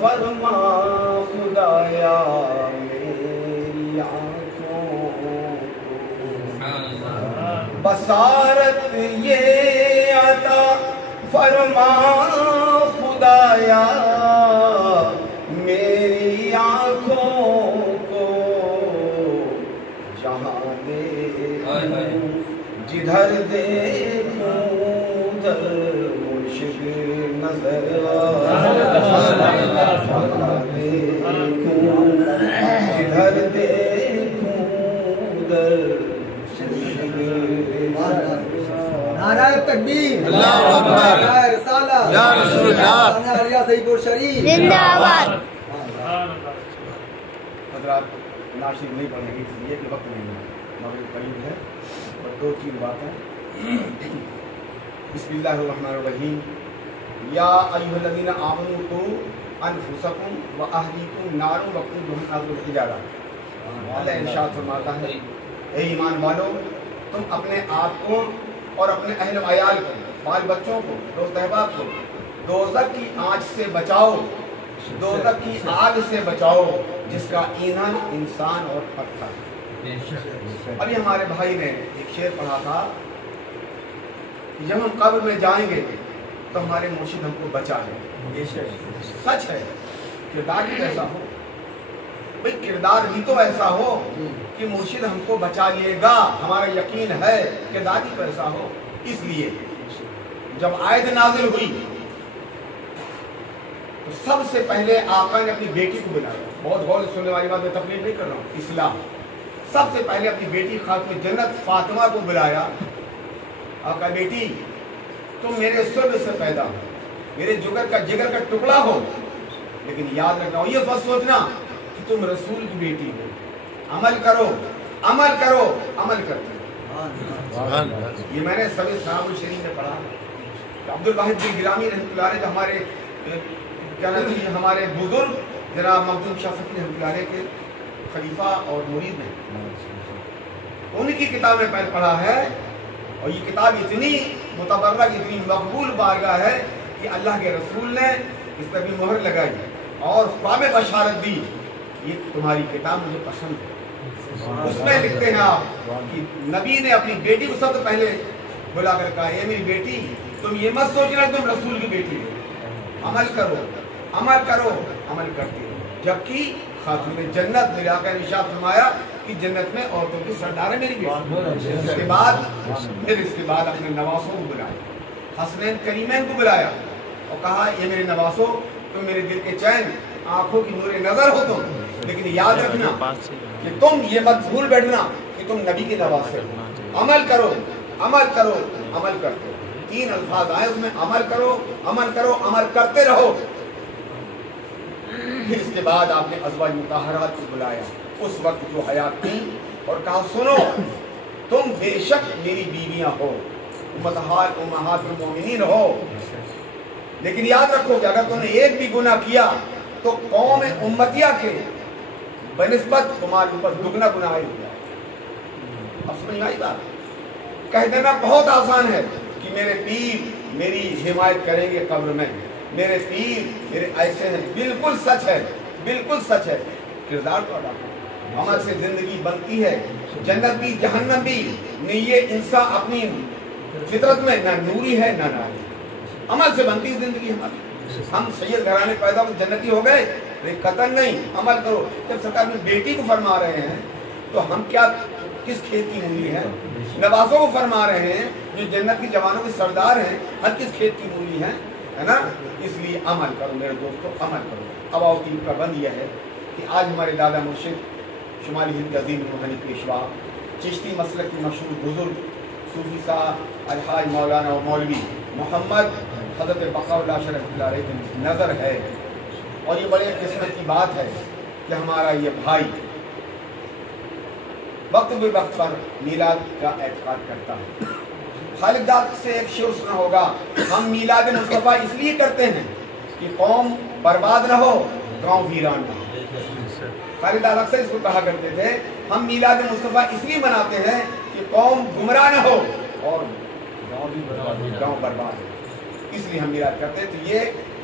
فرما خدایا میری آنکھوں کو، بصارت یہ عطا فرما خدایا میری آنکھوں کو، جہاں دیکھوں جدھر دیکھوں ادھر مرشد نظر دیکھوں جدھر دیکھوں ادھر نعرہ تکبیر، اللہ اکبر، نعرہ رسالہ، یا رسول اللہ، نعرہ علیہ صحیح پور شریف زندہ آباد۔ حضرات ناشد نہیں پڑھیں گے اس لیے کہ وقت نہیں ہے، مغرب قریب ہے اور 2-3 باتیں۔ بسم اللہ الرحمن الرحیم۔ یا ایھا الذین آمنوا قوا انفسکم واہلیکم نارا وقودھا الناس والحجارہ۔ اللہ ارشاد فرماتا ہے اے ایمان والو، تم اپنے آپ کو اور اپنے اہل و عیال کو، بال بچوں کو، دوست احباب کو دوزخ کی آنچ سے بچاؤ، دوزخ کی آگ سے بچاؤ جس کا ایندھن انسان اور پتھر۔ ابھی ہمارے بھائی نے ایک شعر پڑھا تھا کہ جب ہم قبر میں جائیں گے تو ہمارے مرشد ہم کو بچا لیں۔ سچ ہے، کردار بھی ایسا ہو، بھئی کردار بھی تو ایسا ہو کہ مرشد ہم کو بچا لیے گا، ہمارا یقین ہے کردار بھی تو ایسا ہو۔ اس لیے جب آیت نازل ہوئی تو سب سے پہلے آقا نے اپنی بیٹی کو بلایا۔ بہت غور سے سننے والی بات میں تقریر نہیں کر رہا ہوں، اسلام سب سے پہلے اپنی بیٹی خاتون جنت فاطمہ کو بلایا۔ آقا بیٹی تم میرے سرب سے پیدا ہو، میرے جگر کا ٹکڑا ہو، لیکن یاد رکھنا یہ بس سوچنا کہ تم رسول کی بیٹی ہو، عمل کرو عمل کرو عمل کرتے ہو۔ یہ میں نے سب سلام الشریف میں پڑھا کہ عبدالواحد بن گرامی رحمۃ اللہ علیہ جو ہمارے کیا نام ہے ہمارے بزرگ جناب مخدوم شاہ صفی رحمۃ اللہ علیہ کے خلیفہ اور مرید ہیں، ان کی کتاب میں پہلے پڑھا ہے، اور یہ کتاب اتنی متبرک اتنی مقبول بارگاہ ہے کہ اللہ کے رسول نے اس پر بھی مہر لگائی اور خواب بشارت دی یہ تمہاری کتاب مجھے پسند ہے۔ اس میں لکھتے ہیں آپ کہ نبی نے اپنی بیٹی کو سب سے پہلے بلا کر کہا اے میری بیٹی تم یہ مت سوچنا تم رسول کی بیٹی ہو، عمل کرو عمل کرو عمل کرتی ہو۔ جبکہ خاتون جنت میرے آقا نے ارشاد فرمایا کہ جنت میں عورتوں کی سردار ہے میری بیٹی۔ اس کے بعد اپنے نواسوں کو بلایا، حسنین کریمین کو بلایا اور کہا یہ میرے نواسوں تم میرے دل کے چین آنکھوں کی نور نظر ہو تم، لیکن یاد رکھنا کہ تم یہ مت بھول بیٹھنا کہ تم نبی کے نواسے ہو، عمل کرو عمل کرو عمل کرتے ہو۔ 3 الفاظ آئے اس میں، عمل کرو عمل کرو عمل کرتے رہو۔ پھر اس کے بعد آپ نے ازواج مطہرات کو بلایا اس وقت جو حیات تھی اور کہا سنو تم بے شک میری بیویاں ہو، امہات المومنین ہو، لیکن یاد رکھو کہ اگر تم نے ایک بھی گناہ کیا تو قوم امتیہ کے بنسبت تمہارے اوپر دگنا گناہ ہو گیا۔ اب سمجھ میں آئی بات؟ کہہ دینا بہت آسان ہے کہ میرے پیر میری حمایت کریں گے قبر میں، میرے پیر میرے ایسے ہیں، بالکل سچ ہے بالکل سچ ہے۔ کردار تو ادا کرو، عمل سے زندگی بنتی ہے، جنت بھی جہنم بھی نہیں، یہ انسان اپنی فطرت میں نہ نوری ہے نہ ناری، عمل سے بنتی ہے زندگی ہماری۔ ہم سید گھرانے پیدا ہو جنتی ہو گئے لیکن قطن نہیں، عمل کرو۔ جب سرکار نے بیٹی کو فرما رہے ہیں تو ہم کیا کس کھیت کی مولی ہیں؟ نوازوں کو فرما رہے ہیں جو جنت کی جوانوں کے سردار ہیں، ہر کس کھیت کی مولی ہیں، ہے نا؟ اس لیے عمل کرو میرے دوستو، عمل کرو۔ اب آؤ کا بند یہ ہے کہ آج ہمارے دادا مرشد شمالی ہند کے عظیم روحانی پیشوا چشتی مسلک کے مشہور بزرگ صوفی صاحب الحاج مولانا و مولوی محمد حضرت بقاء اللہ شاہ رحمۃ اللہ علیہ کی نظر ہے، اور یہ بڑے قسمت کی بات ہے کہ ہمارا یہ بھائی وقت بے وقت پر میلاد کا اعتقاد کرتا ہے۔ خالد داد سے ایک شعر سنا ہوگا، ہم میلاد مصطفیٰ اس لیے کرتے ہیں کہ قوم برباد نہ ہو، گاؤں ویران نہ ہو۔ خالد داد اکثر اس کو کہا کرتے تھے ہم میلاد مصطفیٰ اس لیے مناتے ہیں کہ قوم گمراہ نہ ہو اور گاؤں برباد ہو، اس لیے ہم میلاد کرتے ہیں۔ تو یہ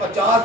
50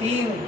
3